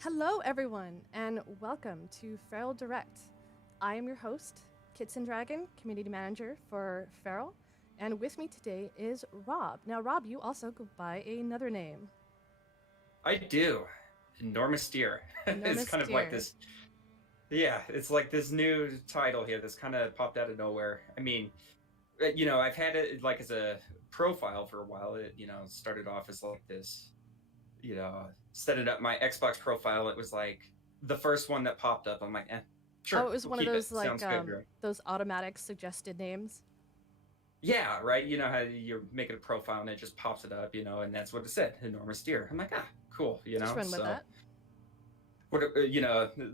Hello, everyone, and welcome to Fer.al Direct. I am your host, KitSenDragn, Community Manager for Fer.al, and with me today is Rob. Now, Rob, you also go by another name. I do. Enormous Steer. It's Enormous kind of like Deer. this. Yeah, it's like this new title here that's kind of popped out of nowhere. I mean, I've had it like as a profile for a while. It, started off as like this, set it up my Xbox profile. It was like the first one that popped up. I'm like, Oh, sure, it was we'll one of keep those it. Sounds good, right? those automatic suggested names. Yeah, right. You know how you're making a profile and it just pops it up, and that's what it said, Enormous Steer. I'm like, cool, Just run with so that. what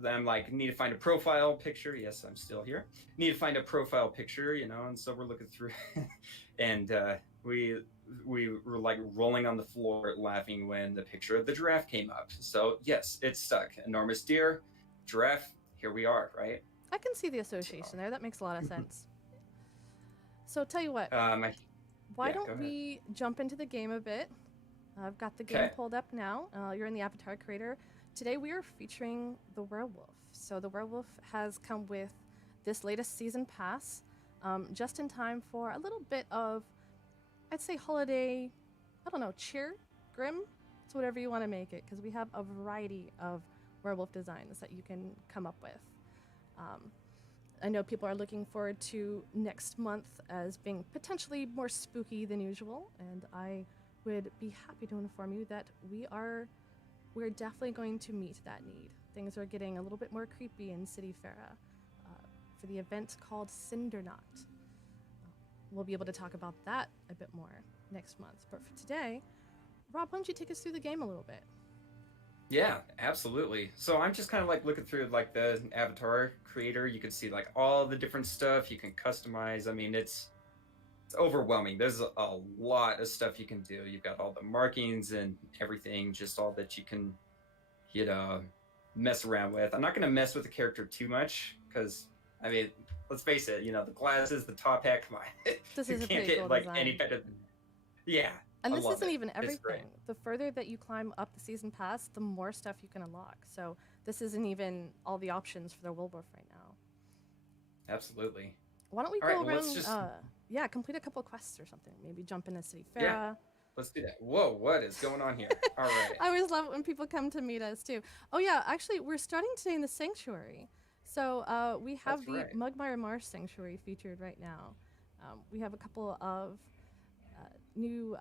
I'm like, need to find a profile picture. Yes, I'm still here. Need to find a profile picture, and so we're looking through and we were like rolling on the floor laughing when the picture of the giraffe came up. So yes, it's stuck. Enormous deer, giraffe, here we are, right? I can see the So association there. That makes a lot of sense. So, tell you what, I, why yeah, go don't ahead. we jump into the game a bit? I've got the game Okay. pulled up now. You're in the avatar creator. Today we are featuring the werewolf. So the werewolf has come with this latest season pass, just in time for a little bit of, I'd say, holiday, I don't know, cheer, grim. It's whatever you want to make it, because we have a variety of werewolf designs that you can come up with. Um, I know people are looking forward to next month as being potentially more spooky than usual, and I would be happy to inform you that we're definitely going to meet that need. Things are getting a little bit more creepy in City Farah for the event called Cindernaut. We'll be able to talk about that a bit more next month. But for today, Rob, why don't you take us through the game a little bit? Yeah, absolutely. So I'm just kind of like looking through like the avatar creator. You can see like all the different stuff you can customize. I mean, it's overwhelming. There's a lot of stuff you can do. You've got all the markings and everything, just all that you can, you know, mess around with. I'm not going to mess with the character too much because, I mean, let's face it, the glasses, the top hat, come on. This You is a can't pretty get cool like any design. better than. Yeah, And I this love isn't it. even It's great. everything. The further that you climb up the season pass, the more stuff you can unlock. So this isn't even all the options for the werewolf right now. Absolutely. Why don't we All right, go well, let's around? just, Yeah, complete a couple of quests or something. Maybe jump into City yeah, Farah. let's do that. Whoa, what is going on here? All right. I always love it when people come to meet us too. Oh yeah, actually, we're starting today in the sanctuary. So we have That's the right. Mugmire Marsh Sanctuary featured right now. We have a couple of new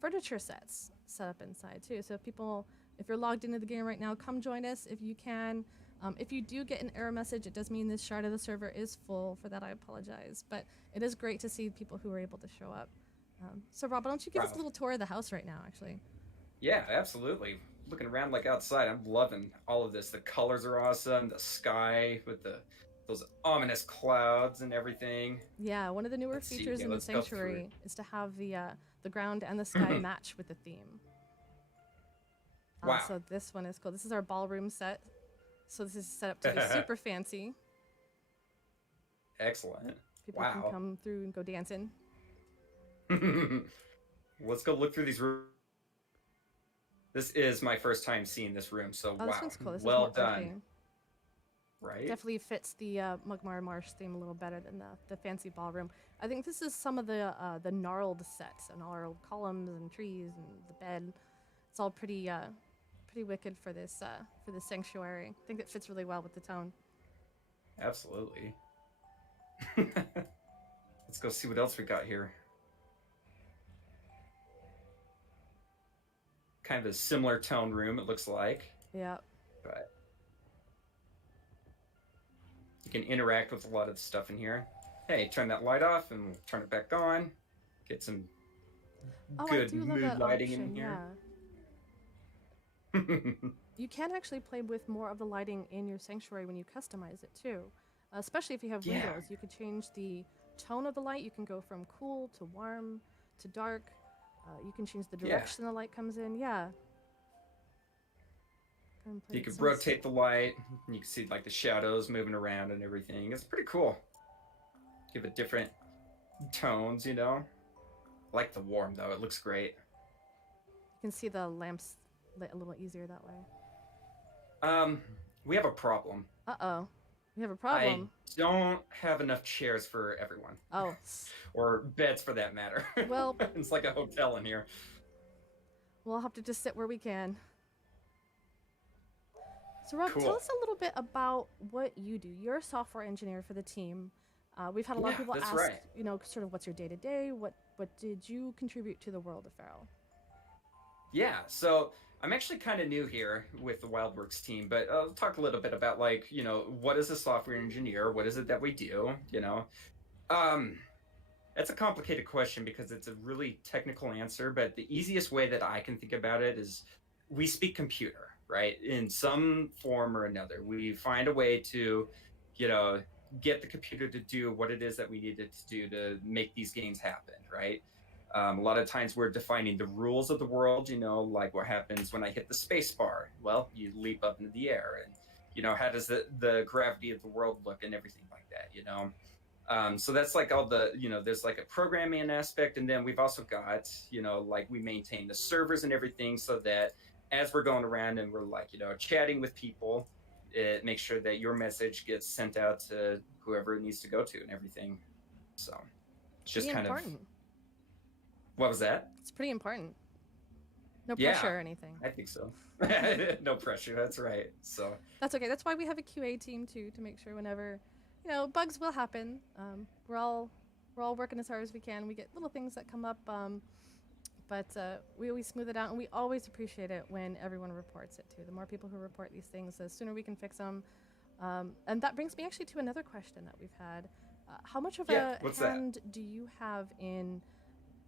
furniture sets set up inside too. So if you're logged into the game right now, come join us if you can. If you do get an error message, it does mean this shard of the server is full. For that, I apologize. But it is great to see people who are able to show up. So, Rob, why don't you give us a Wow. little tour of the house right now, actually? Yeah, absolutely. Looking around like outside, I'm loving all of this. The colors are awesome. The sky with those ominous clouds and everything. Yeah, one of the newer Let's see. features Yeah, in the let's go through. sanctuary is to have the ground and the sky match with the theme. Wow. So this one is cool. This is our ballroom set. So this is set up to be super fancy. Excellent. People can Wow. come through and go dancing. Let's go look through these rooms. This is my first time seeing this room, so Oh, this wow. one's cool. This is Well more done. earthy. Right? Definitely fits the Mugmar Marsh theme a little better than the fancy ballroom. I think this is some of the gnarled sets, and gnarled columns and trees and the bed. It's all pretty wicked for this sanctuary. I think it fits really well with the tone. absolutely. Let's go see what else we got here. Kind of a similar tone room, it looks like. Yeah. But you can interact with a lot of the stuff in here. Hey, turn that light off and we'll turn it back on. Get some Oh, I good do love mood that lighting option. in here. Yeah. You can actually play with more of the lighting in your sanctuary when you customize it too. Especially if you have Yeah. windows, you could change the tone of the light. You can go from cool to warm to dark. You can change the direction the light comes in. Yeah. You could rotate the light. And you can see like the shadows moving around and everything. It's pretty cool. Give it different tones, you know. I like the warm though. It looks great. You can see the lamps lit a little easier that way. We have a problem. Uh-oh. We have a problem. I don't have enough chairs for everyone. Oh. Or beds for that matter. Well, it's like a hotel in here. We'll have to just sit where we can. So Rob, Cool. Tell us a little bit about what you do. You're a software engineer for the team. We've had a lot of people ask, right. you know, sort of what's your day-to-day? What did you contribute to the world of Fer.al? Yeah, so I'm actually kind of new here with the Wildworks team, but I'll talk a little bit about like, you know, what is a software engineer? What is it that we do? You know, that's a complicated question because it's a really technical answer, but the easiest way that I can think about it is we speak computer, right? In some form or another, we find a way to, you know, get the computer to do what it is that we need it to do to make these games happen, right? A lot of times we're defining the rules of the world, you know, like what happens when I hit the space bar. Well, you leap up into the air, and, you know, how does the gravity of the world look and everything like that, you know? So that's like all the, you know, there's like a programming aspect, and then we've also got, you know, like we maintain the servers and everything so that as we're going around and we're like, you know, chatting with people, it makes sure that your message gets sent out to whoever it needs to go to and everything. So it's just kind of... What was that? It's pretty important. No pressure or anything. I think so. No pressure, that's right. So that's okay. That's why we have a QA team too, to make sure whenever, you know, bugs will happen. We're all working as hard as we can. We get little things that come up, but we always smooth it out, and we always appreciate it when everyone reports it too. The more people who report these things, the sooner we can fix them. And that brings me actually to another question that we've had. How much of a hand do you have in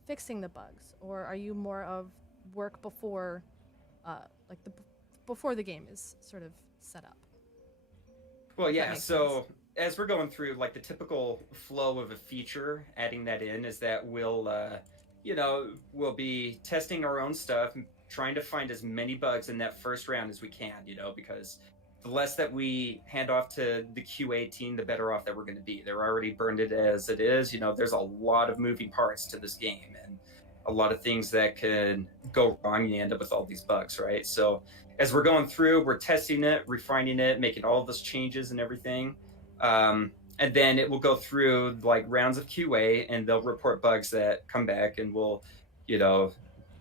fixing the bugs, or are you more of work before, before the game is sort of set up? Well, yeah. So as we're going through, like the typical flow of a feature, adding that in is that we'll, you know, we'll be testing our own stuff, trying to find as many bugs in that first round as we can, you know, because the less that we hand off to the QA team, the better off that we're going to be. They're already burned it as it is. You know, there's a lot of moving parts to this game and a lot of things that can go wrong. You end up with all these bugs, right? So as we're going through, we're testing it, refining it, making all of those changes and everything. And then it will go through like rounds of QA, and they'll report bugs that come back, and we'll, you know,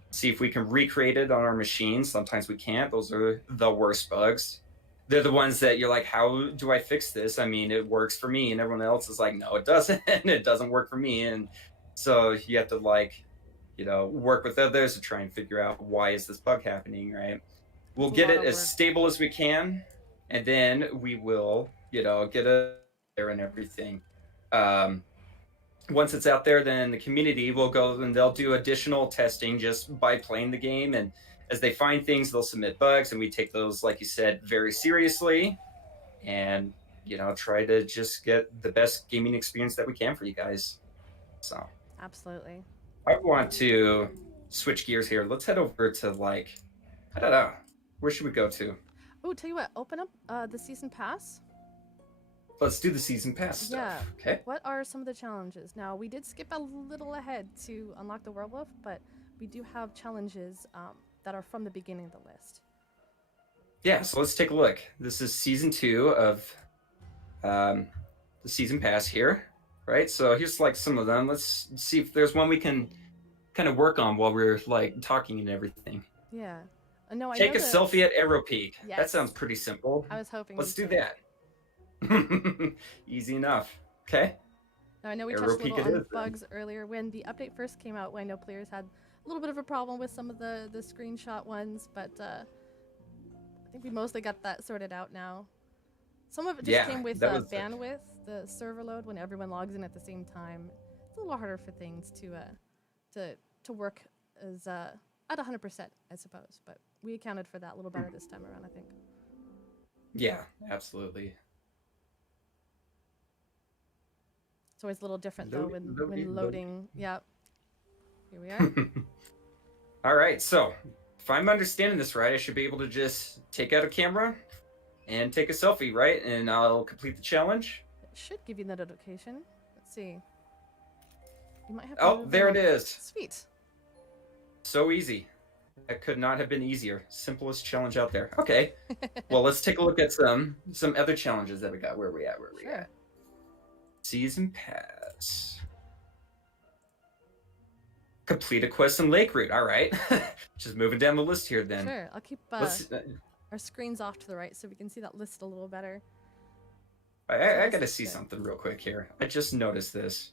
see if we can recreate it on our machine. Sometimes we can't. Those are the worst bugs. They're the ones that you're like, how do I fix this? I mean, it works for me, and everyone else is like, no, it doesn't. It doesn't work for me. And so you have to, like, you know, work with others to try and figure out why is this bug happening, right? We'll get it as stable as we can, and then we will, you know, get it there and everything. Once it's out there, then the community will go and they'll do additional testing just by playing the game, and as they find things, they'll submit bugs, and we take those, like you said, very seriously, and, you know, try to just get the best gaming experience that we can for you guys. So absolutely. I want to switch gears here. Let's head over to, like, I don't know, where should we go to? Oh, tell you what, open up the season pass. Let's do the season pass stuff. Yeah. Okay. What are some of the challenges? Now, we did skip a little ahead to unlock the werewolf, but we do have challenges that are from the beginning of the list. Yeah, so let's take a look. This is season 2 of the season pass here, right? So here's like some of them. Let's see if there's one we can kind of work on while we're like talking and everything. Yeah. No, Take a selfie at Arrow Peak. Yes. That sounds pretty simple. I was hoping. Let's do that. Easy enough. Okay. Now, I know we Arrow touched a peak little it on is then. bugs earlier. When the update first came out, I know players had a little bit of a problem with some of the screenshot ones, but I think we mostly got that sorted out now. Some of it just Yeah, came with that was bandwidth, the server load when everyone logs in at the same time. It's a little harder for things to work as at 100%, I suppose. But we accounted for that a little better this time around, I think. yeah, absolutely. It's always a little different though when Loading. loading. Yeah, here we are. All right, so if I'm understanding this right, I should be able to just take out a camera and take a selfie, right? And I'll complete the challenge. It should give you the notification. Let's see. You might have to Oh, move there in. it is. Sweet. So easy. That could not have been easier. Simplest challenge out there. Okay. Well, let's take a look at some other challenges that we got. Where are we at? Sure. Season pass. Complete a quest in Lake Route. All right. Just moving down the list here then. Sure. I'll keep our screens off to the right so we can see that list a little better. I gotta see something real quick here. I just noticed this.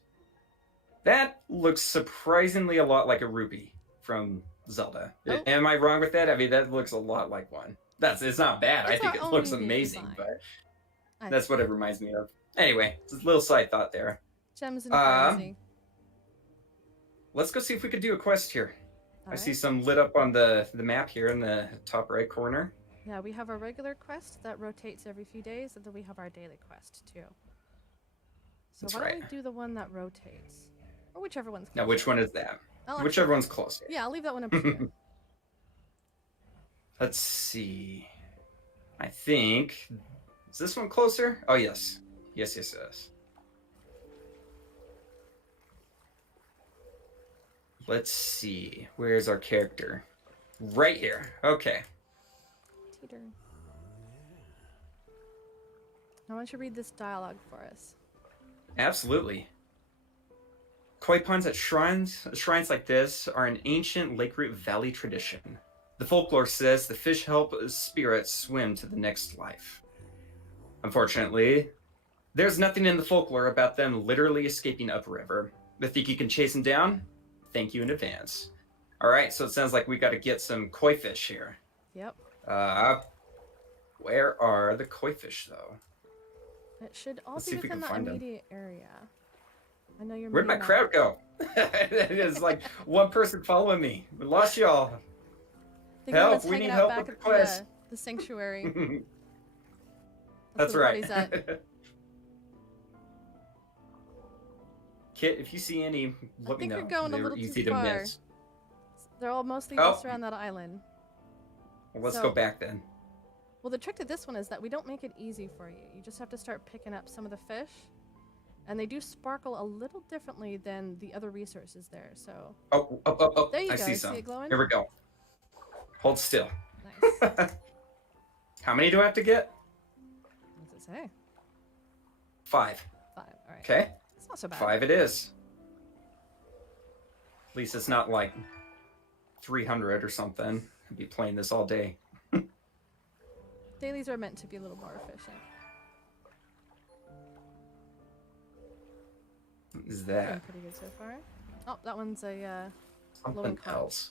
That looks surprisingly a lot like a rupee from Zelda. Oh. Am I wrong with that? I mean, that looks a lot like one. It's not bad. It's I think it looks amazing, but that's what it reminds me of. Anyway, it's a little side thought there. Gems and currency. Let's go see if we could do a quest here. All I right. see some lit up on the map here in the top right corner. Yeah, we have our regular quest that rotates every few days, and then we have our daily quest too. So That's why right. don't we do the one that rotates? Or whichever one's closer. Now, which one is that? I'll Whichever one's closer. Yeah, I'll leave that one up to you. Let's see. I think... Is this one closer? Oh, yes. Yes. Let's see. Where's our character? Right here. Okay. Teeter. I want you to read this dialogue for us. Absolutely. Koi ponds at shrines like this are an ancient Lake Route Valley tradition. The folklore says the fish help spirits swim to the next life. Unfortunately, there's nothing in the folklore about them literally escaping upriver. But think you can chase them down? Thank you in advance. All right, so it sounds like we got to get some koi fish here. Yep. Where are the koi fish, though? It should all Let's be see if we within can that find them. immediate area. I know you're. Where'd my crowd go? There's like one person following me. We lost y'all. Help, we need help with the quest. The sanctuary. That's where right. the party's at. Kit, if you see any, let me know. I think you're going a little easy too to far. miss. They're all mostly just around that island. Well, let's go back then. Well, the trick to this one is that we don't make it easy for you. You just have to start picking up some of the fish. And they do sparkle a little differently than the other resources there, so... Oh. There you I go. see some. See it glowing? Here we go. Hold still. Nice. How many do I have to get? What does it say? 5. 5, all right. Okay. It's not so bad. 5 it is. At least it's not like 300 or something. I'd be playing this all day. Dailies are meant to be a little more efficient. What is Doing that? pretty good so far. Oh, that one's a Something conch. else.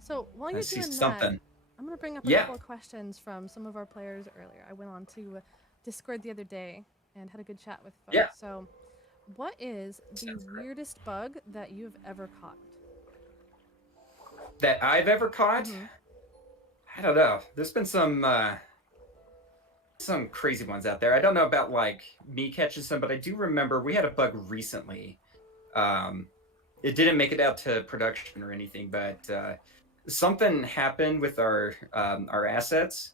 So while I you're see doing something. that, I'm going to bring up a Yeah. couple of questions from some of our players earlier. I went on to Discord the other day and had a good chat with folks. Yeah. So what is the weirdest bug that you've ever caught? That I've ever caught? Mhm. I don't know. There's been some crazy ones out there. I don't know about like me catching some, but I do remember we had a bug recently. It didn't make it out to production or anything, but something happened with our assets,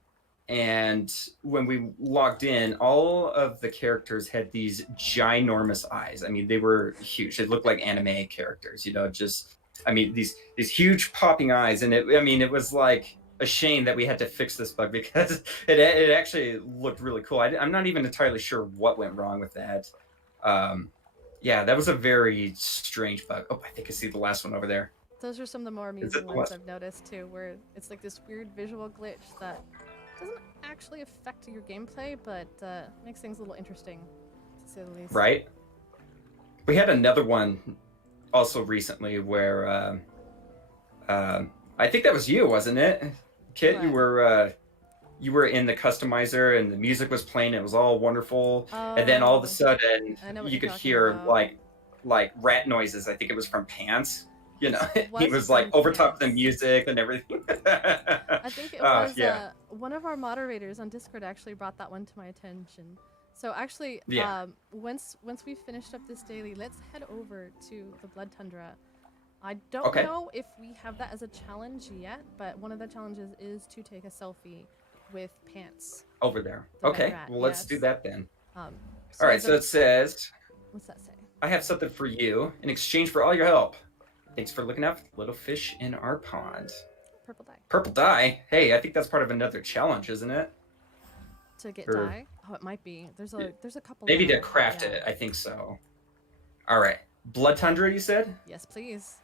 and when we logged in, all of the characters had these ginormous eyes. I mean, they were huge. They looked like anime characters, you know, just I mean these huge popping eyes, and it was like a shame that we had to fix this bug because it actually looked really cool. I'm not even entirely sure what went wrong with that. Yeah, that was a very strange bug. Oh, I think I see the last one over there. Those are some of the more amusing ones I've noticed too, where it's like this weird visual glitch that doesn't actually affect your gameplay, but makes things a little interesting, to say the least. Right. We had another one also recently where I think that was you, wasn't it, Kit? What? You were in the customizer and the music was playing. It was all wonderful, and then all of a sudden you could hear like rat noises. I think it was from Pants. You know, he was like over top of the music and everything. I think it was one of our moderators on Discord actually brought that one to my attention. So actually, once we finished up this daily, let's head over to the Blood Tundra. I don't know if we have that as a challenge yet, but one of the challenges is to take a selfie with Pants. Over there. Okay, well, let's do that then. So all right, so it says... What's that say? I have something for you in exchange for all your help. Thanks for looking after the little fish in our pond. Purple dye. Purple dye? Hey, I think that's part of another challenge, isn't it? To get dye? Oh, it might be. There's a couple. Maybe to craft it. I think so. All right. Blood Tundra, you said? Yes, please.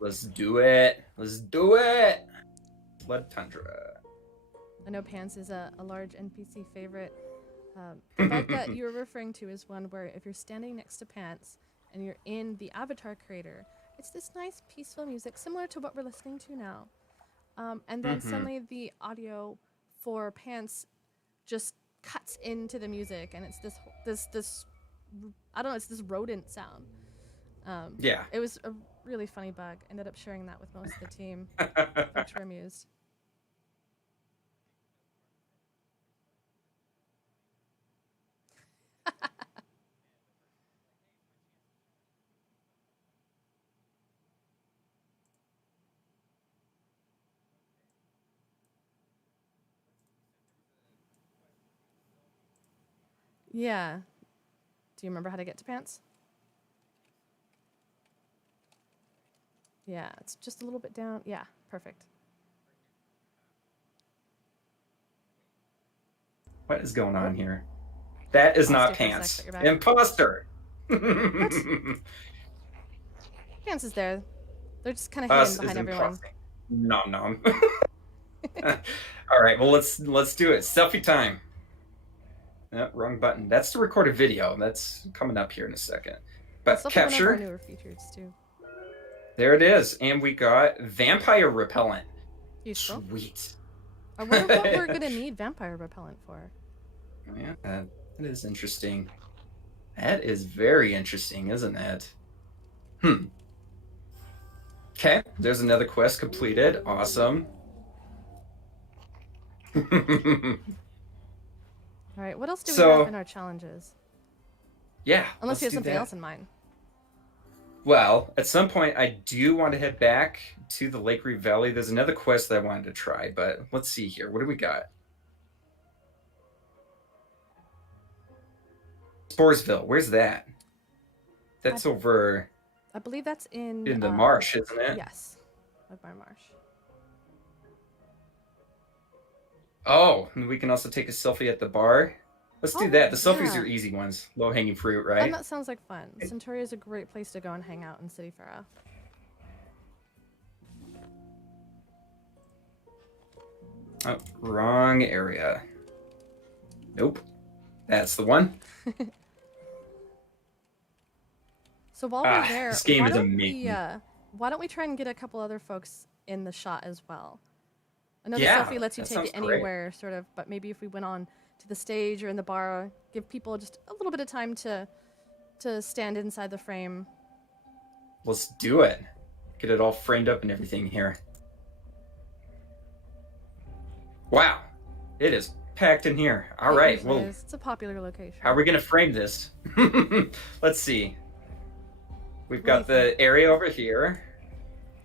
Let's do it. Let's do it. Blood Tundra. I know Pants is a large NPC favorite. The bug that you were referring to is one where if you're standing next to Pants and you're in the avatar creator, it's this nice peaceful music similar to what we're listening to now. And then suddenly the audio for Pants just cuts into the music, and it's this I don't know, it's this rodent sound. It was a really funny bug. Ended up sharing that with most of the team. Folks were amused. Yeah. Do you remember how to get to Pants? Yeah, it's just a little bit down. Yeah, perfect. What is going on here? That is not Pants. Imposter! Pants is there. They're just kind of hidden behind everyone. Nom nom. All right, well, let's do it. Selfie time. Oh, wrong button. That's to record a video. That's coming up here in a second. But capture. Newer features too. There it is, and we got vampire repellent. Useful. Sweet. I wonder what we're gonna need vampire repellent for. Yeah, that is interesting. That is very interesting, isn't it? Okay, there's another quest completed. Awesome. All right, what else do we have in our challenges? Yeah. Unless you have something else in mind. Well, at some point, I do want to head back to the Lake Reef Valley. There's another quest that I wanted to try, but let's see here. What do we got? Sporesville. Where's that? That's over... I believe that's in the marsh, isn't it? Yes. By marsh. Oh, and we can also take a selfie at the bar. Let's do that. The selfies are easy ones. Low-hanging fruit, right? And that sounds like fun. Centauria is a great place to go and hang out in City Fer.al. Oh, wrong area. Nope. That's the one. So while we're there, this game is amazing. Why don't we try and get a couple other folks in the shot as well? I know the selfie lets you take it anywhere, sort of, but maybe if we went on to the stage or in the bar, give people just a little bit of time to stand inside the frame. Let's do it. Get it all framed up and everything here. Wow. It is packed in here. All right. Well, it's a popular location. How are we going to frame this? Let's see. We've got the area over here.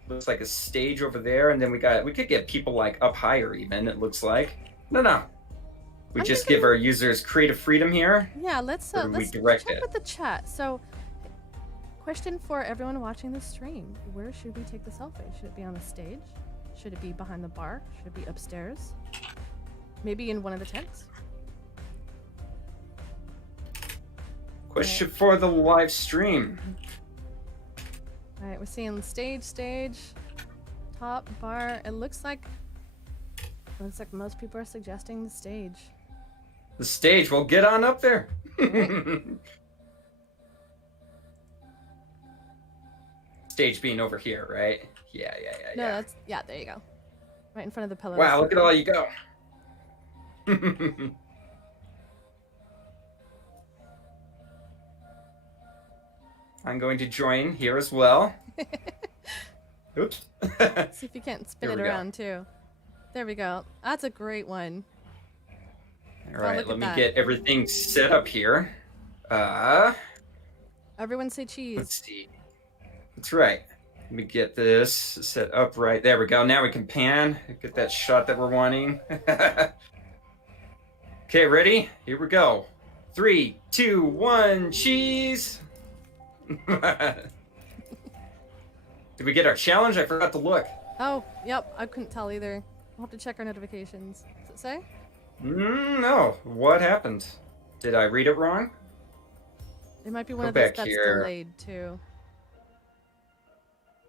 Looks like a stage over there, and then we could get people like up higher even, it looks like. No. We just give our users creative freedom here. Yeah, let's check with the chat. So, question for everyone watching the stream. Where should we take the selfie? Should it be on the stage? Should it be behind the bar? Should it be upstairs? Maybe in one of the tents? Question for the live stream. All right, we're seeing stage, top, bar. It looks like Looks like most people are suggesting the stage. The stage. Well, get on up there. Stage being over here, right? Yeah. No, that's there you go. Right in front of the pillars. Wow, look at all you go. I'm going to join here as well. Oops. See if you can't spin it around too. There we go. That's a great one. All right, let me get everything set up here. Everyone say cheese. Let's see. That's right. Let me get this set up right. There we go. Now we can pan. Get that shot that we're wanting. Okay, ready? Here we go. 3, 2, 1, cheese. Did we get our challenge? I forgot to look. Oh, yep. I couldn't tell either. We'll have to check our notifications. Does it say? No. What happened? Did I read it wrong? It might be one of those that's delayed too.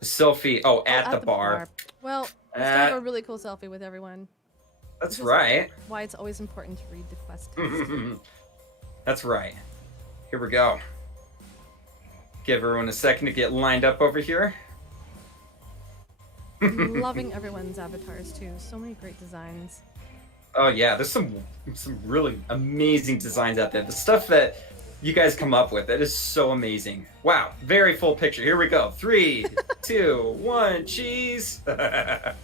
Selfie. Oh, at the bar. Well, let's have a really cool selfie with everyone. That's right. Why it's always important to read the quest. That's right. Here we go. Give everyone a second to get lined up over here. I'm loving everyone's avatars too. So many great designs. Oh yeah, there's some really amazing designs out there. The stuff that you guys come up with, that is so amazing. Wow, very full picture. Here we go. 3, 2, 1, cheese. There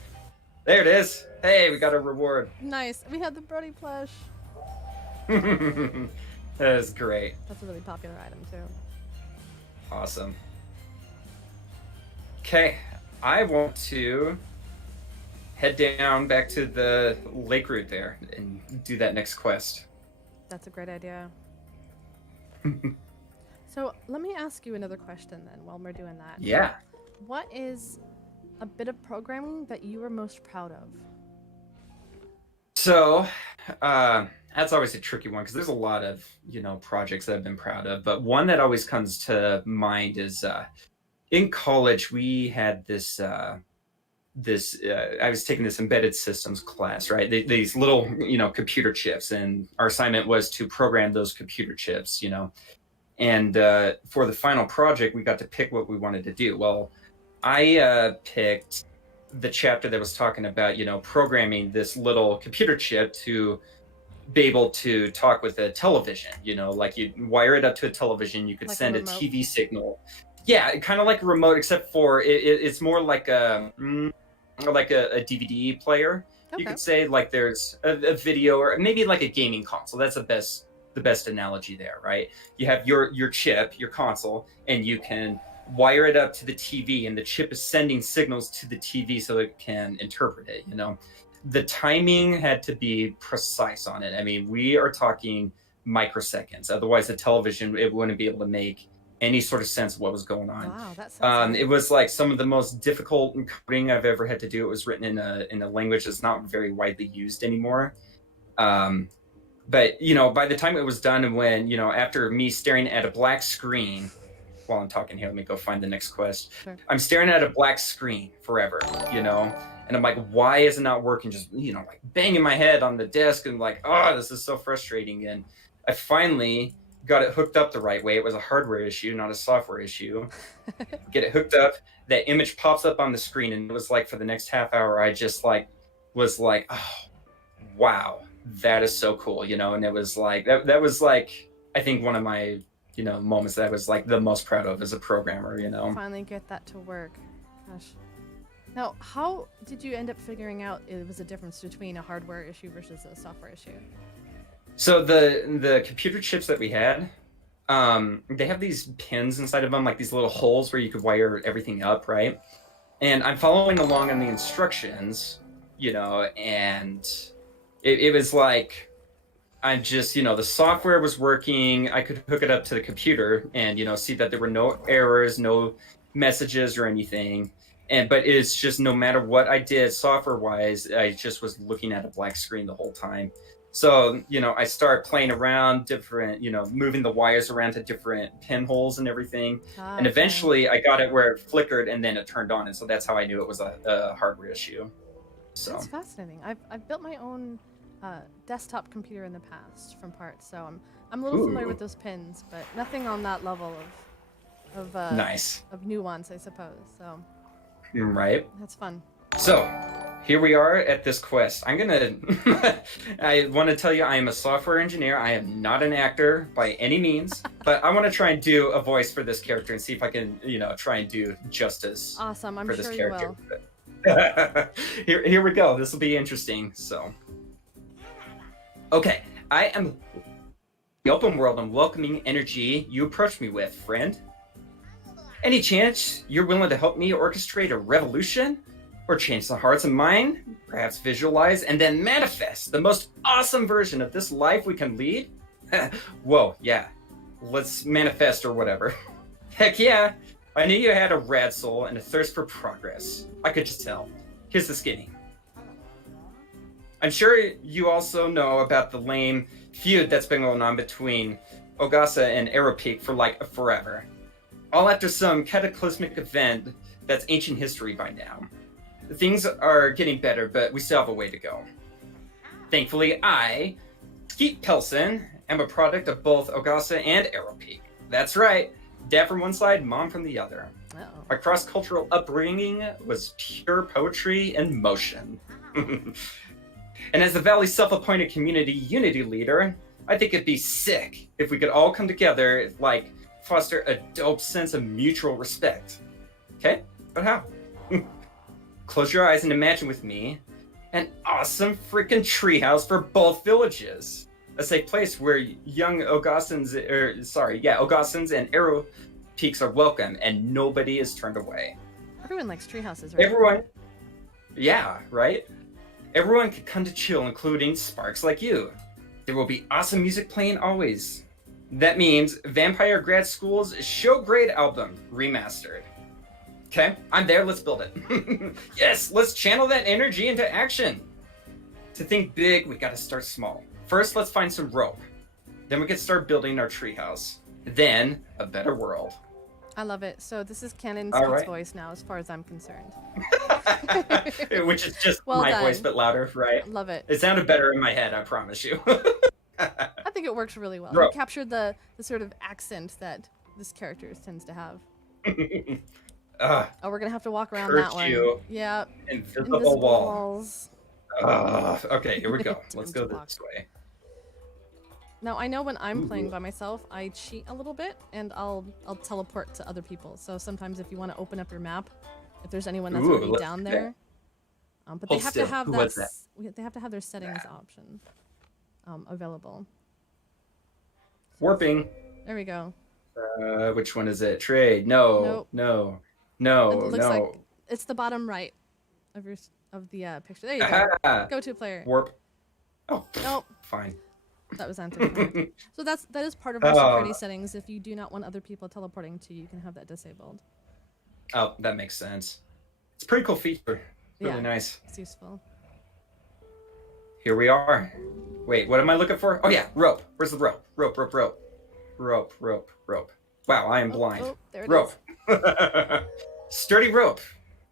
it is. Hey, we got a reward. Nice. We had the Brody plush. That is great. That's a really popular item too. Awesome. Okay, I want to head down back to the lake route there and do that next quest. That's a great idea. So let me ask you another question then while we're doing that. Yeah. What is a bit of programming that you are most proud of? So, that's always a tricky one because there's a lot of, projects that I've been proud of. But one that always comes to mind is in college, we had this, I was taking this embedded systems class, right? These little, computer chips. And our assignment was to program those computer chips, And for the final project, we got to pick what we wanted to do. Well, I picked the chapter that was talking about, programming this little computer chip to be able to talk with a television, like you wire it up to a television, you could like send a TV signal. Yeah, kind of like a remote, except for it's more like a DVD player. Okay. You could say like there's a video or maybe like a gaming console. That's the best analogy there, right? You have your chip, your console, and you can wire it up to the TV, and the chip is sending signals to the TV so it can interpret it, The timing had to be precise on it. I mean, we are talking microseconds. Otherwise, the television, it wouldn't be able to make any sort of sense of what was going on. Wow, that sounds it was like some of the most difficult encoding I've ever had to do. It was written in a language that's not very widely used anymore. But, by the time it was done, and when, after me staring at a black screen, while I'm talking here, let me go find the next quest. Sure. I'm staring at a black screen forever, and I'm like, why is it not working? Just, like banging my head on the desk and like, oh, this is so frustrating. And I finally got it hooked up the right way. It was a hardware issue, not a software issue. Get it hooked up. That image pops up on the screen. And it was like for the next half hour, I just was like, oh, wow, that is so cool. And it was like, that was like, I think one of my, moments that I was like the most proud of as a programmer, Finally get that to work. Gosh. Now, how did you end up figuring out it was a difference between a hardware issue versus a software issue? So the computer chips that we had, they have these pins inside of them, like these little holes where you could wire everything up, right? And I'm following along on the instructions, and it was like, I'm just, the software was working. I could hook it up to the computer and, see that there were no errors, no messages or anything. But it's just no matter what I did software wise, I just was looking at a black screen the whole time. So, I started playing around different, moving the wires around to different pinholes and everything. And eventually I got it where it flickered and then it turned on. And so that's how I knew it was a hardware issue. So That's fascinating. I've built my own desktop computer in the past from parts, so I'm a little familiar with those pins, but nothing on that level nice. of nuance, I suppose. So Right. that's fun. So here we are at this quest. I want to tell you, I am a software engineer. I am not an actor by any means, but I want to try and do a voice for this character and see if I can, try and do justice. Awesome. I'm for this sure character. you will. Here we go. This will be interesting. So, okay, I am the open world and welcoming energy you approach me with, friend. Any chance you're willing to help me orchestrate a revolution? Or change the hearts and mind? Perhaps visualize and then manifest the most awesome version of this life we can lead? Whoa, yeah. Let's manifest or whatever. Heck yeah. I knew you had a rad soul and a thirst for progress. I could just tell. Here's the skinny. I'm sure you also know about the lame feud that's been going on between Ogasa and Arrow Peak for like forever. All after some cataclysmic event that's ancient history by now. Things are getting better, but we still have a way to go. Thankfully, I, Skeet Pelson, am a product of both Ogasa and Arrow Peak. That's right. Dad from one side, mom from the other. Uh-oh. My cross-cultural upbringing was pure poetry in motion. And as the Valley's self-appointed community unity leader, I think it'd be sick if we could all come together, like, foster a dope sense of mutual respect. Okay? But how? Close your eyes and imagine with me an awesome freaking treehouse for both villages. A safe place where young Ogasans and Arrow Peaks are welcome and nobody is turned away. Everyone likes treehouses, right? Everyone, yeah, right? Everyone can come to chill, including sparks like you. There will be awesome music playing always. That means Vampire Grad School's Show Grade album remastered. Okay, I'm there, let's build it. Yes, let's channel that energy into action. To think big, we gotta start small. First, let's find some rope. Then we can start building our treehouse. Then, a better world. I love it. So this is Canon's right. voice now, as far as I'm concerned. Which is just Well my done. voice, but louder, right? Love it. It sounded better in my head, I promise you. I think it works really well. Bro. You captured the sort of accent that this character tends to have. Oh, we're gonna have to walk around that one. You. Yeah. Invisible wall. walls. Okay, here we go. Let's go this way. Now I know when I'm playing by myself, I cheat a little bit and I'll teleport to other people. So sometimes if you want to open up your map, if there's anyone that's already down there, but they have to have they have to have their settings option available. Warping. There we go. Which one is it? Trade. No. Nope. No. It looks like it's the bottom right of the picture. There you go. Go to player. Warp. Oh. Nope. Fine. That was answered. So that is part of our security settings. If you do not want other people teleporting to you, you can have that disabled. Oh, that makes sense. It's a pretty cool feature. Really Yeah, nice. It's useful. Here we are. Wait, what am I looking for? Oh yeah, rope. Where's the rope? Rope. Wow, I am blind. Oh, there it rope. is. Sturdy rope.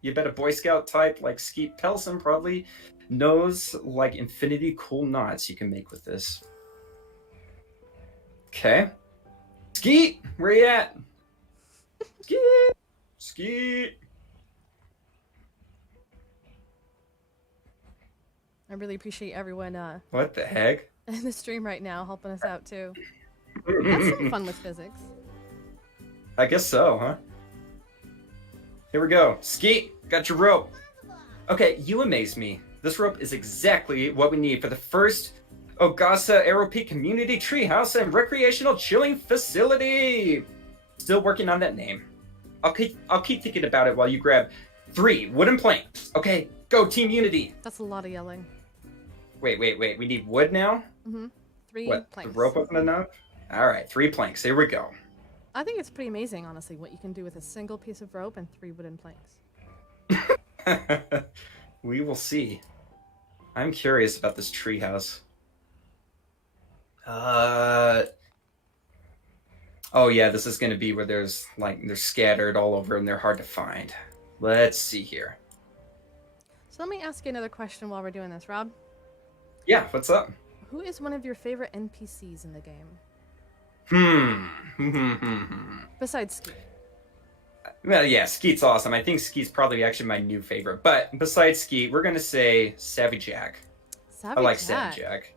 You bet a Boy Scout type like Skeet Pelson probably knows like infinity cool knots you can make with this. Okay. Skeet, where you at? Skeet. I really appreciate everyone What the heck? in the stream right now helping us out too. That's some fun with physics. I guess so, huh? Here we go. Skeet, got your rope. Okay, you amaze me. This rope is exactly what we need for the first Ogasa Arrow Peak Community Treehouse and Recreational Chilling Facility. Still working on that name. I'll keep thinking about it while you grab 3 wooden planks. Okay, go Team Unity. That's a lot of yelling. Wait. We need wood now? Mm-hmm. 3 What, planks. the rope wasn't enough? All right, 3 planks. Here we go. I think it's pretty amazing, honestly, what you can do with a single piece of rope and 3 wooden planks. We will see. I'm curious about this treehouse. Oh yeah, this is going to be where they're scattered all over and they're hard to find. Let's see here. So let me ask you another question while we're doing this, Rob. Yeah, what's up? Who is one of your favorite NPCs in the game? Besides Skeet. Well, yeah, Skeet's awesome. I think Skeet's probably actually my new favorite. But besides Skeet, we're gonna say Savvy Jack. I like Savvy Jack.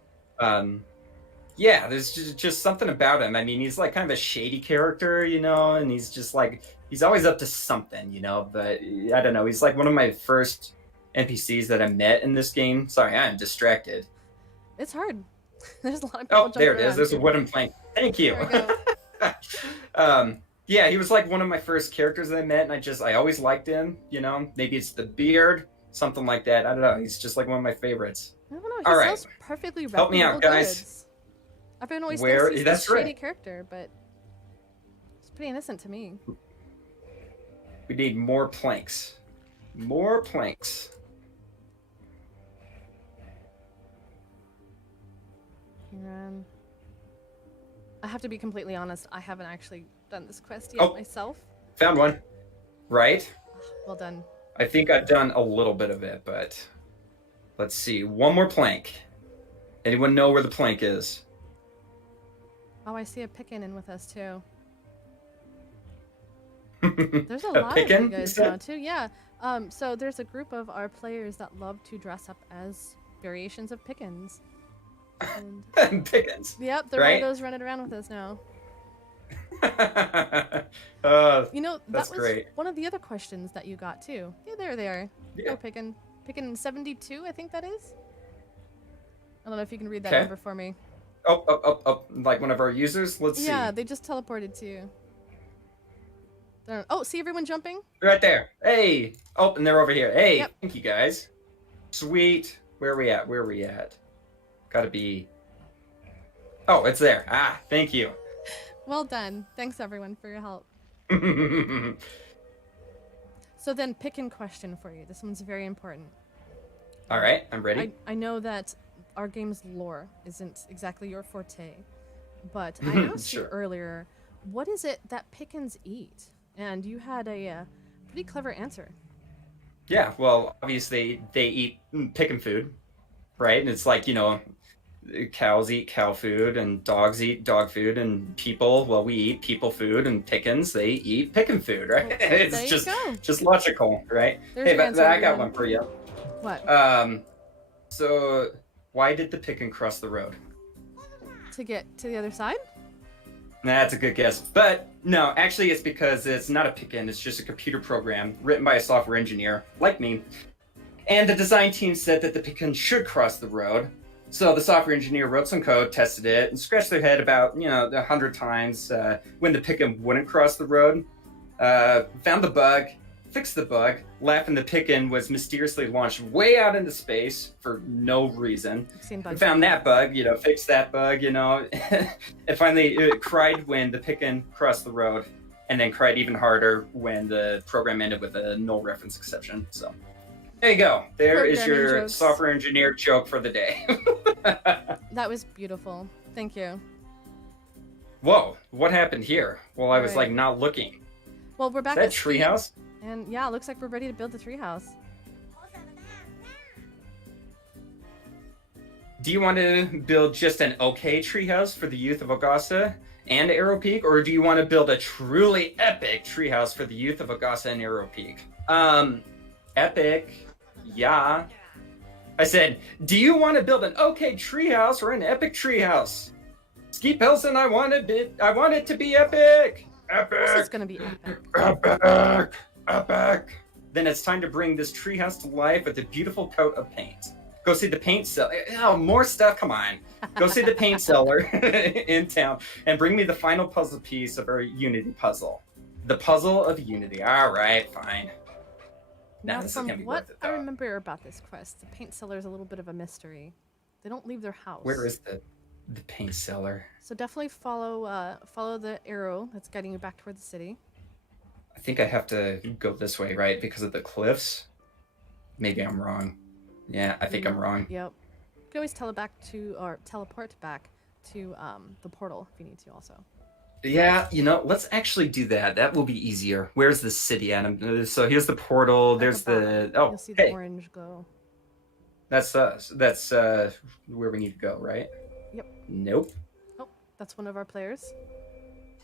Yeah, there's just something about him. I mean, he's like kind of a shady character, you know, and he's just like he's always up to something, you know. But I don't know. He's like one of my first NPCs that I met in this game. Sorry, I'm distracted. It's hard. There's a lot of people. Oh, there it is. There's a wooden plank. Thank you. Yeah, he was like one of my first characters that I met, and I always liked him. You know, maybe it's the beard, something like that. I don't know. He's just like one of my favorites. I don't know. He sells perfectly reputable help me out, guys. Goods. Everyone always thinks he's this shady character, but it's pretty innocent to me. We need more planks. More planks. I have to be completely honest. I haven't actually done this quest yet myself. Found one. Right? Well done. I think I've done a little bit of it, but let's see. One more plank. Anyone know where the plank is? Oh, I see a Pickin in with us too. There's a lot of you guys now too. Yeah. So there's a group of our players that love to dress up as variations of Pickins. And Pickins. Yep, there are those running around with us now. You know, that was great. One of the other questions that you got too. Yeah, there they are. Yeah. Oh, Pickin 72, I think that is. I don't know if you can read that number for me. Oh, like one of our users? Let's see. Yeah, they just teleported to you. Oh, see everyone jumping? Right there. Hey. Oh, and they're over here. Hey, Thank you guys. Sweet. Where are we at? Gotta be... Oh, it's there. Ah, thank you. Well done. Thanks everyone for your help. So then, Pickin question for you. This one's very important. All right, I'm ready. I know that our game's lore isn't exactly your forte, but I asked you earlier, what is it that Pickins eat? And you had a pretty clever answer. Yeah, well, obviously they eat Pickin food, right? And it's like, you know, cows eat cow food and dogs eat dog food, and people, well, we eat people food, and Pickins, they eat Pickin food, right? Well, it's just logical, right? Hey, but I got one for you. What? So why did the Pickin cross the road? To get to the other side? That's a good guess. But no, actually it's because it's not a Pickin, it's just a computer program written by a software engineer, like me. And the design team said that the Pickin should cross the road. So the software engineer wrote some code, tested it, and scratched their head about, 100 times when the Pickin wouldn't cross the road. Found the bug, fixed the bug, and the Pickin was mysteriously launched way out into space for no reason. Found that bug, fixed that bug, and finally it cried when the Pickin crossed the road, and then cried even harder when the program ended with a null reference exception. So there you go. There is your software engineer joke for the day. That was beautiful. Thank you. Whoa, what happened here? Well, I was not looking. Well, we're back at Treehouse? And yeah, it looks like we're ready to build the treehouse. Do you want to build just an okay treehouse for the youth of Augusta and Arrow Peak, or do you want to build a truly epic treehouse for the youth of Augusta and Arrow Peak? Epic, yeah. I said, do you want to build an okay treehouse or an epic treehouse? Ski Pelson, I want it to be epic. Epic. It's gonna be epic. Epic. Epic. Then it's time to bring this treehouse to life with a beautiful coat of paint. Go see the paint seller. Oh, more stuff. Come on. Go see the paint seller in town and bring me the final puzzle piece of our Unity puzzle. The puzzle of Unity. All right, fine. Now, from what I remember about this quest, the paint seller is a little bit of a mystery. They don't leave their house. Where is the paint seller? So definitely follow the arrow that's guiding you back toward the city. I think I have to go this way, right? Because of the cliffs? Maybe I'm wrong. Yeah, I think I'm wrong. Yep. You can always teleport back to the portal if you need to also. Yeah, let's actually do that. That will be easier. Where's the city at? So here's the portal. At the There's the. bottom, Oh, you'll see the hey, orange glow. that's us. That's where we need to go, right? Yep. Nope. Oh, that's one of our players.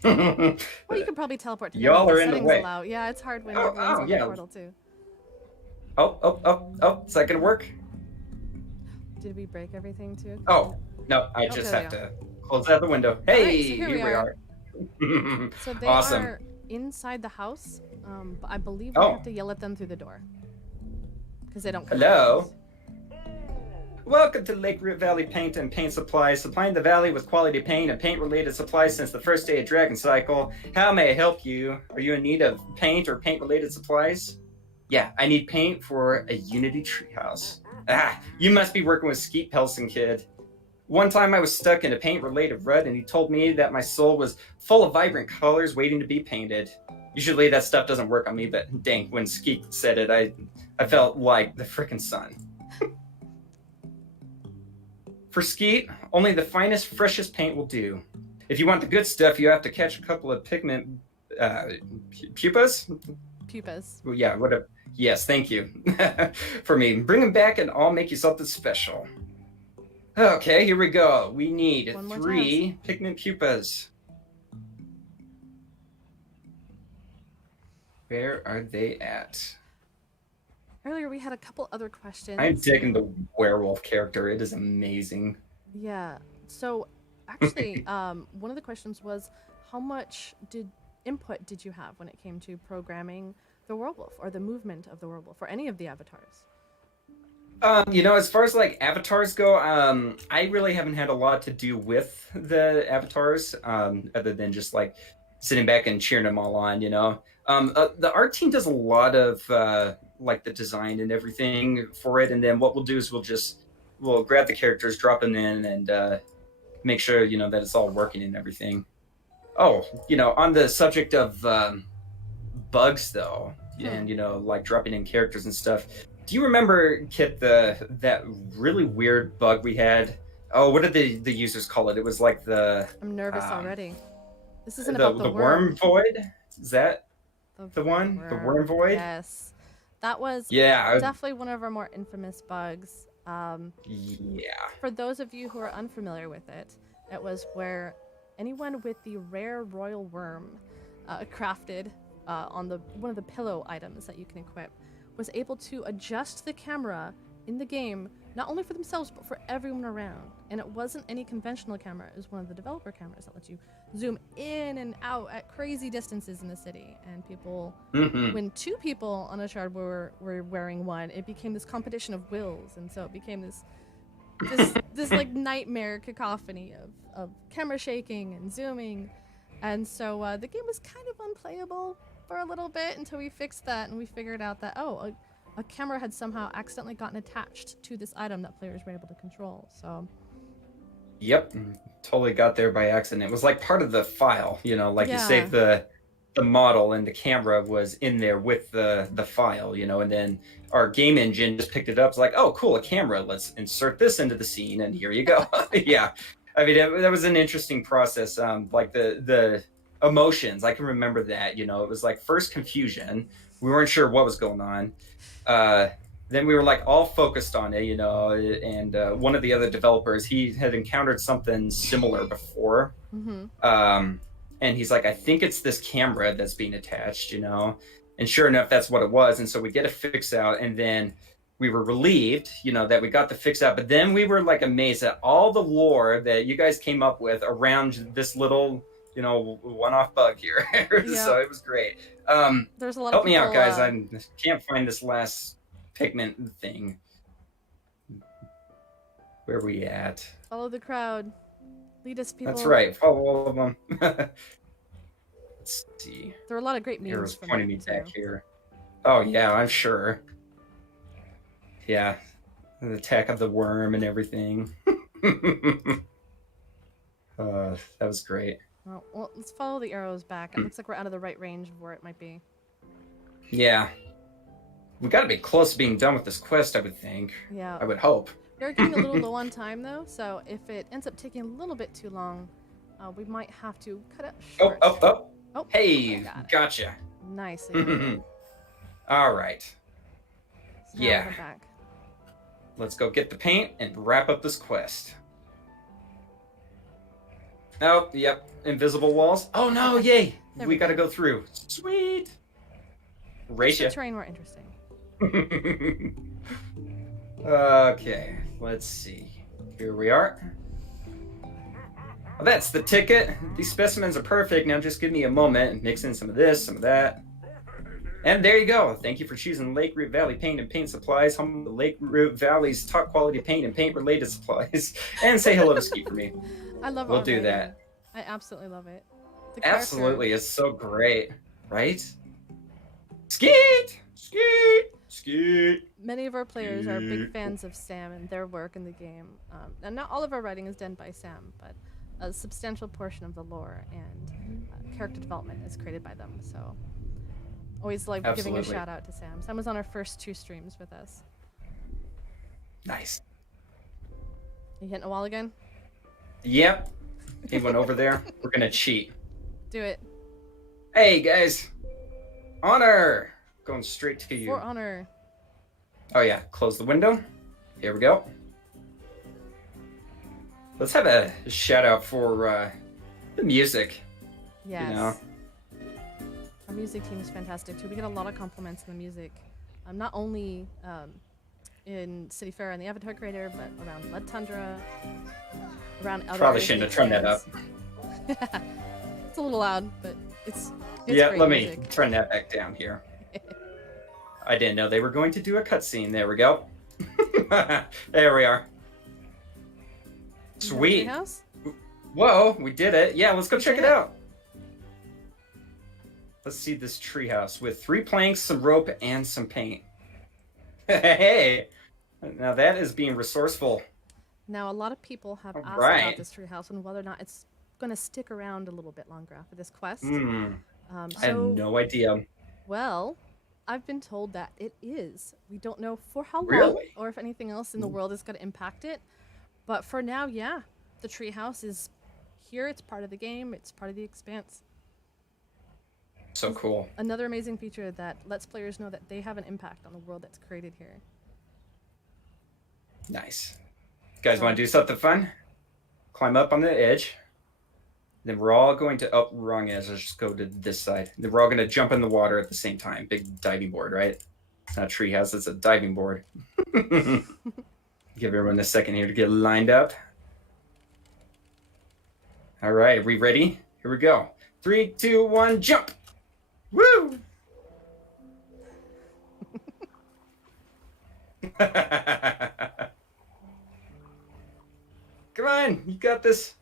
Y'all Well, you can probably teleport to them if the are in the settings way. allow. Yeah, it's hard when Oh, everyone's on yeah. the portal too. Oh. Is that gonna work? Did we break everything too? Oh, no. I just there have we to close out the window. Hey, Alright, so here we are. So they Awesome. are inside the house, but I believe we Oh. have to yell at them through the door because they don't come Hello. out. Welcome to Lake Root Valley Paint and Paint Supplies, supplying the valley with quality paint and paint-related supplies since the first day of Dragon Cycle. How may I help you? Are you in need of paint or paint-related supplies? Yeah, I need paint for a Unity treehouse. You must be working with Skeet Pelson, kid. One time I was stuck in a paint-related rut and he told me that my soul was full of vibrant colors waiting to be painted. Usually that stuff doesn't work on me, but dang, when Skeet said it, I felt like the frickin' sun. For Skeet, only the finest, freshest paint will do. If you want the good stuff, you have to catch a couple of pigment pupas? Pupas. Yeah, whatever. Yes, thank you. For me. Bring them back and I'll make you something special. Okay, here we go. We need 3 pigment pupas. Where are they at? Earlier we had a couple other questions. I'm digging the werewolf character. It is amazing. Yeah. So actually, one of the questions was, how much input did you have when it came to programming the werewolf or the movement of the werewolf or any of the avatars? As far as like avatars go, I really haven't had a lot to do with the avatars, other than just like sitting back and cheering them all on. The art team does a lot of like the design and everything for it, and then what we'll do is we'll grab the characters, drop them in, and make sure that it's all working and everything. Oh, on the subject of bugs though, and like dropping in characters and stuff. Do you remember, Kit, that really weird bug we had? Oh, what did the users call it? It was like I'm nervous already. This isn't the about the worm void. Is that the one? worm. The worm void? Yes. That was definitely one of our more infamous bugs. Yeah. For those of you who are unfamiliar with it, it was where anyone with the rare royal worm crafted on one of the pillow items that you can equip was able to adjust the camera in the game, not only for themselves, but for everyone around. And it wasn't any conventional camera. It was one of the developer cameras that lets you zoom in and out at crazy distances in the city. And people, when 2 people on a shard were wearing one, it became this competition of wills. And so it became this like nightmare cacophony of camera shaking and zooming. And so the game was kind of unplayable for a little bit until we fixed that and we figured out that, a camera had somehow accidentally gotten attached to this item that players were able to control. So Yep, totally got there by accident. It was like part of the file, you saved the model and the camera was in there with the file, and then our game engine just picked it up. It's like, oh, cool, a camera. Let's insert this into the scene, and here you go. Yeah, I mean, that was an interesting process. Like the emotions, I can remember that. It was like first confusion. We weren't sure what was going on. Then we were like all focused on it, and one of the other developers, he had encountered something similar before. And he's like, I think it's this camera that's being attached, and sure enough, that's what it was. And so we get a fix out, and then we were relieved, that we got the fix out, but then we were like amazed at all the lore that you guys came up with around this little, one-off bug here. So it was great. There's a lot help of people, me out, guys. I can't find this last pigment thing. Where are we at? Follow the crowd. Lead us, people. That's right. Follow all of them. Let's see. There are a lot of great memes Arrow's from pointing that, me too. back here. Oh yeah, I'm sure. Yeah, the attack of the worm and everything. That was great. Well, let's follow the arrows back. It looks like we're out of the right range of where it might be. Yeah. We gotta be close to being done with this quest, I would think. Yeah. I would hope. We're getting a little low on time, though, so if it ends up taking a little bit too long, We might have to cut it Oh, short. oh, oh. Oh, Hey, got it. gotcha. Nicely done. All right. So now Yeah. we're back. Let's go get the paint and wrap up this quest. Oh, yep. Invisible walls. Oh, no, yay. We got to go through. Sweet. Makes the Racia. terrain more interesting. Okay, let's see. Here we are. Well, that's the ticket. These specimens are perfect. Now just give me a moment and mix in some of this, some of that. And there you go. Thank you for choosing Lake Root Valley Paint and Paint Supplies, home of the Lake Root Valley's top quality paint and paint-related supplies. And say hello to Skeet for me. I love We'll our do writing. that. I absolutely love it. The Absolutely, it's so great, right? Skeet! Skeet! Skeet! Many of our players are big fans of Sam and their work in the game. And not all of our writing is done by Sam, but a substantial portion of the lore and character development is created by them. So always like giving a shout out to Sam. Sam was on our first 2 streams with us. Nice. You hitting a wall again? Yep. He went over there. We're gonna cheat. Do it. Hey guys. Honor! Going straight to you. For honor. Oh yeah, close the window. Here we go. Let's have a shout out for the music. Yes. You know? Our music team is fantastic too. We get a lot of compliments in the music. Not only in City Fair and the Avatar Creator, but around Blood Tundra, around other Probably shouldn't have turned that up. It's a little loud, but it's yeah, great let music. me turn that back down here. I didn't know they were going to do a cutscene. There we go. There we are. Sweet. Treehouse? Whoa, we did it. Yeah, let's go check it out. Let's see this treehouse with 3 planks, some rope, and some paint. Hey, now that is being resourceful. Now, a lot of people have asked about this treehouse and whether or not it's going to stick around a little bit longer after this quest. I have no idea. Well, I've been told that it is. We don't know for how long Really? or if anything else in the world is going to impact it. But for now, yeah, the treehouse is here. It's part of the game. It's part of the expanse. So cool. Another amazing feature that lets players know that they have an impact on the world that's created here. Nice. You guys want to do something fun? Climb up on the edge. Then we're all going to... Oh, wrong edge. Let's just go to this side. Then we're all going to jump in the water at the same time. Big diving board, right? It's not a treehouse. It's a diving board. Give everyone a second here to get lined up. All right. Are we ready? Here we go. 3, 2, 1, jump! Woo! Come on, you got this.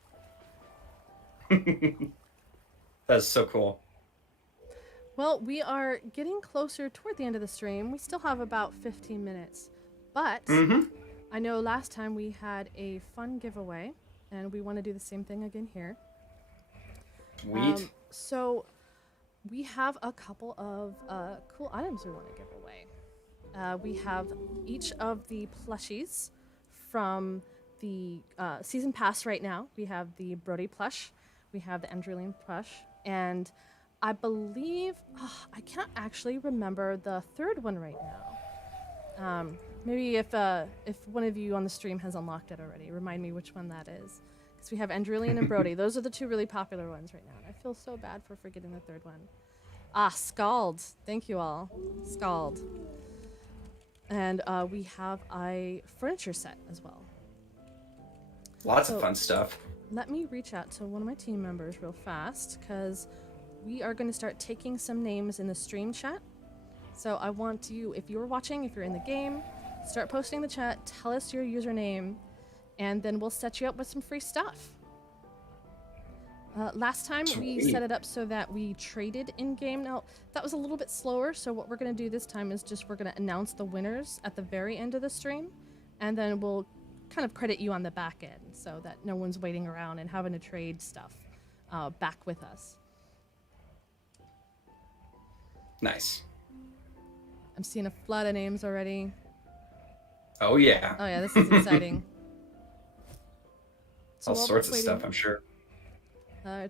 That's so cool. Well, we are getting closer toward the end of the stream. We still have about 15 minutes. But I know last time we had a fun giveaway, and we want to do the same thing again here. Sweet. So we have a couple of cool items we want to give away. We have each of the plushies from the season pass right now. We have the Brody plush, we have the Andrelian plush, and I believe I can't actually remember the third one right now. Maybe if one of you on the stream has unlocked it already, remind me which one that is. Because we have Andrelian and Brody. Those are the 2 really popular ones right now. And I feel so bad for forgetting the third one. Scald. Thank you all. Scald. And we have a furniture set as well. Lots of fun stuff. Let me reach out to one of my team members real fast, because we are going to start taking some names in the stream chat. So I want you, if you're watching, if you're in the game, start posting in the chat, tell us your username, and then we'll set you up with some free stuff. Last time we set it up so that we traded in-game. Now, that was a little bit slower, so what we're going to do this time is just we're going to announce the winners at the very end of the stream, and then we'll kind of credit you on the back end so that no one's waiting around and having to trade stuff back with us. Nice. I'm seeing a flood of names already. Oh, yeah. Oh, yeah, this is exciting. So All sorts of stuff, I'm sure.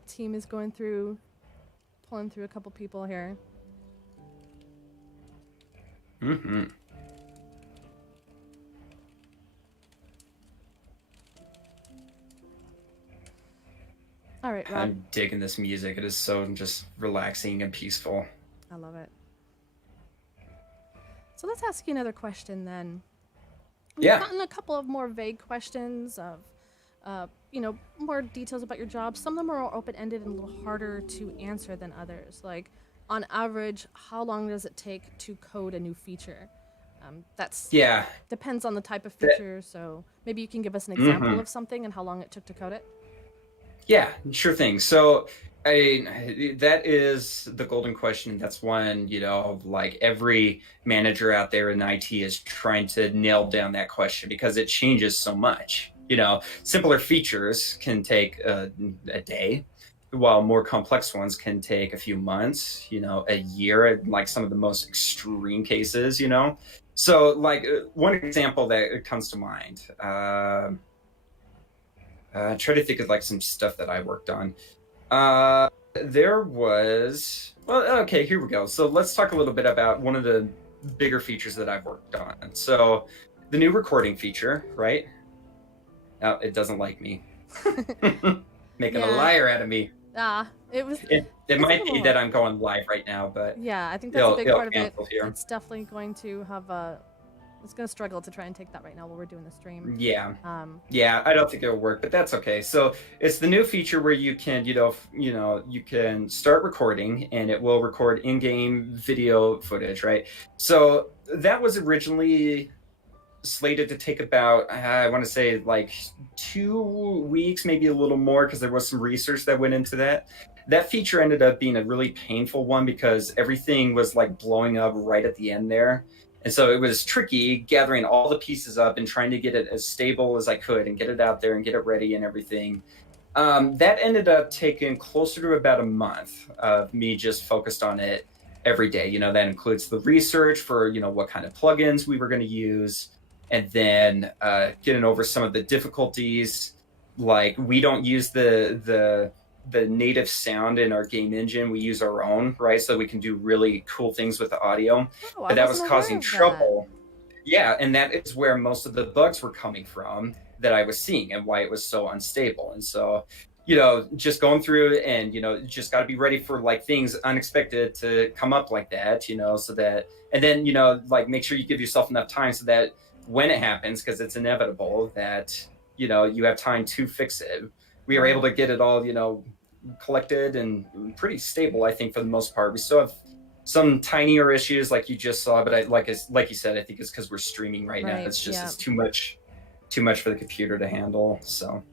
Team is going through, pulling through a couple people here. Mm-hmm. All right, Rob. I'm digging this music. It is so just relaxing and peaceful. I love it. So let's ask you another question then. We've gotten a couple of more vague questions of, more details about your job. Some of them are open-ended and a little harder to answer than others. Like, on average, how long does it take to code a new feature? That's depends on the type of feature. So maybe you can give us an example of something and how long it took to code it. Yeah, sure thing. So that is the golden question. That's one, like every manager out there in IT is trying to nail down that question because it changes so much. Simpler features can take a day, while more complex ones can take a few months, a year, like some of the most extreme cases. So like one example that comes to mind, try to think of like some stuff that I worked on. There was, okay, here we go. So let's talk a little bit about one of the bigger features that I've worked on. So the new recording feature, right? Oh, it doesn't like me. Making a liar out of me. It might be that I'm going live right now, but yeah, I think that's a big part of it. It's definitely going to have it's going to struggle to try and take that right now while we're doing the stream. Yeah. I don't think it'll work, but that's okay. So it's the new feature where you can, you can start recording and it will record in-game video footage, right? So that was originally slated to take about, I want to say like 2 weeks, maybe a little more, because there was some research that went into that. That feature ended up being a really painful one because everything was like blowing up right at the end there. And so it was tricky gathering all the pieces up and trying to get it as stable as I could and get it out there and get it ready and everything. That ended up taking closer to about a month of me just focused on it every day. That includes the research for, what kind of plugins we were going to use, and then getting over some of the difficulties. Like we don't use the native sound in our game engine. We use our own, right? So we can do really cool things with the audio. But that was causing trouble. Yeah, and that is where most of the bugs were coming from that I was seeing and why it was so unstable. And so, just going through and, just got to be ready for like things unexpected to come up like that, so that, and then, like make sure you give yourself enough time so that when it happens, because it's inevitable, that, you have time to fix it. We were able to get it all, collected and pretty stable, I think, for the most part. We still have some tinier issues like you just saw, but like you said, I think it's because we're streaming right now. It's just it's too much for the computer to handle. So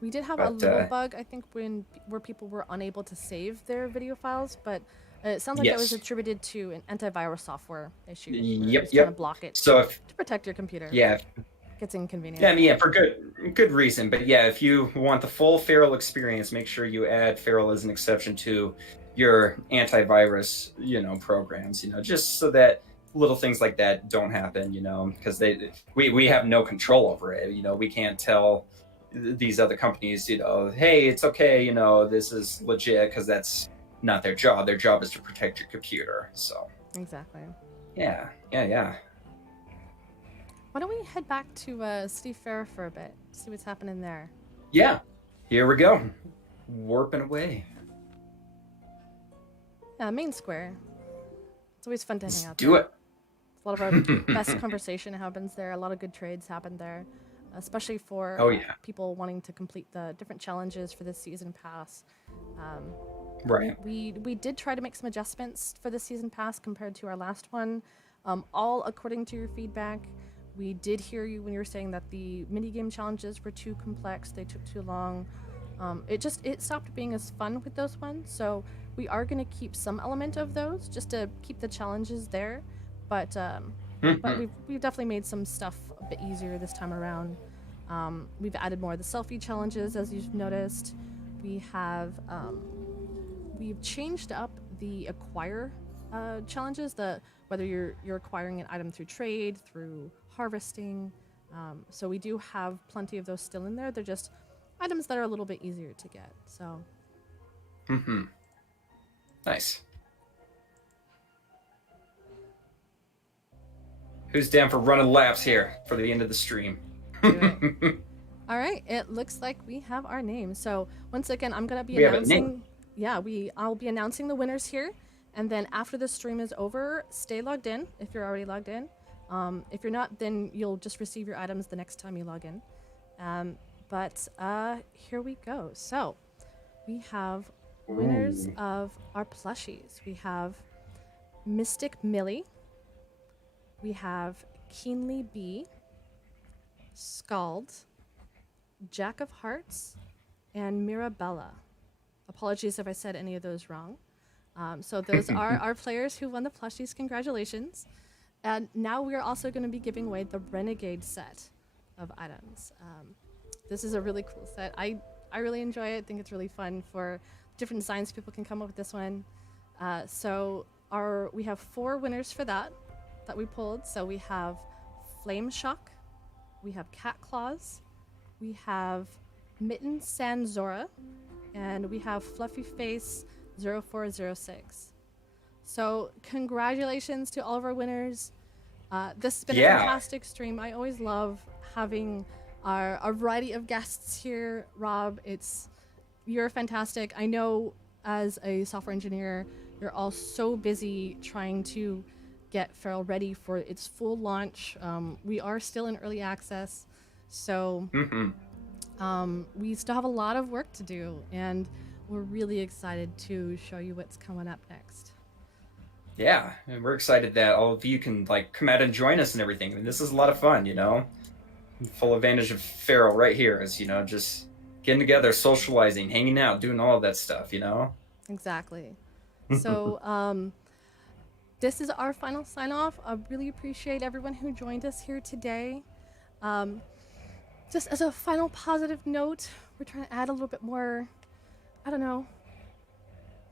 we did have a little bug, I think, where people were unable to save their video files, but it sounds like that was attributed to an antivirus software issue. Yep. Trying to block it to protect your computer. Yeah. It's inconvenient. Yeah, I mean, yeah, for good reason. But yeah, if you want the full Fer.al experience, make sure you add Fer.al as an exception to your antivirus, programs, just so that little things like that don't happen, because we have no control over it. We can't tell these other companies, hey, it's okay, this is legit, because that's not their job. Their job is to protect your computer. So exactly. Yeah. Why don't we head back to Steve Fer for a bit, see what's happening there? Yeah, here we go. Warping away. Yeah, main square. It's always fun to hang out there. Do it. A lot of our best conversation happens there. A lot of good trades happen there, especially for people wanting to complete the different challenges for this season pass. Right. We did try to make some adjustments for this season pass compared to our last one, all according to your feedback. We did hear you when you were saying that the minigame challenges were too complex, they took too long. It stopped being as fun with those ones, so we are going to keep some element of those just to keep the challenges there, but we've definitely made some stuff a bit easier this time around. We've added more of the selfie challenges, as you've noticed. We've changed up the acquire challenges, whether you're acquiring an item through trade, through harvesting. So we do have plenty of those still in there. They're just items that are a little bit easier to get. So Mm-hmm. Nice. Who's down for running laps here for the end of the stream? Do it. All right, it looks like we have our names. So once again, I'm gonna be We have a name. announcing. Yeah, I'll be announcing the winners here, and then after the stream is over, stay logged in if you're already logged in. If you're not, then you'll just receive your items the next time you log in. But here we go. So we have winners of our plushies. We have Mystic Millie. We have Keenly B, Scald, Jack of Hearts, and Mirabella. Apologies if I said any of those wrong. So those are our players who won the plushies. Congratulations. And now we are also going to be giving away the Renegade set of items. This is a really cool set. I really enjoy it. I think it's really fun for different designs people can come up with this one. So we have 4 winners for that we pulled. So we have Flame Shock, we have Cat Claws, we have Mitten Sanzora, and we have Fluffy Face 0406. So congratulations to all of our winners. This has been a fantastic stream. I always love having a variety of guests here. Rob, you're fantastic. I know as a software engineer, you're all so busy trying to get Fer.al ready for its full launch. We are still in early access, so we still have a lot of work to do, and we're really excited to show you what's coming up next. Yeah, and we're excited that all of you can come out and join us and everything. I mean, this is a lot of fun, Full advantage of Fer.al right here is, just getting together, socializing, hanging out, doing all of that stuff, Exactly. So this is our final sign off. I really appreciate everyone who joined us here today. Just as a final positive note, we're trying to add a little bit more, I don't know,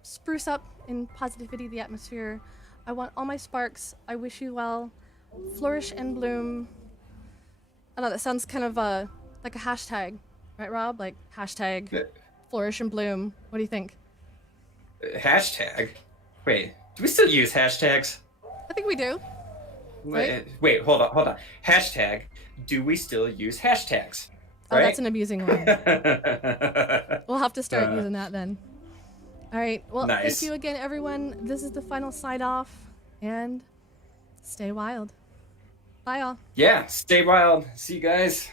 spruce up in positivity the atmosphere. I want all my sparks. I wish you well. Flourish and bloom. I know that sounds kind of like a hashtag, right, Rob? Like hashtag flourish and bloom. What do you think? Hashtag? Wait, do we still use hashtags? I think we do. Right? Wait, hold on. Hashtag, do we still use hashtags? Oh, that's an amusing one. We'll have to start using that then. All right. Well, nice. Thank you again, everyone. This is the final sign off, and stay wild. Bye, all. Yeah, stay wild. See you guys.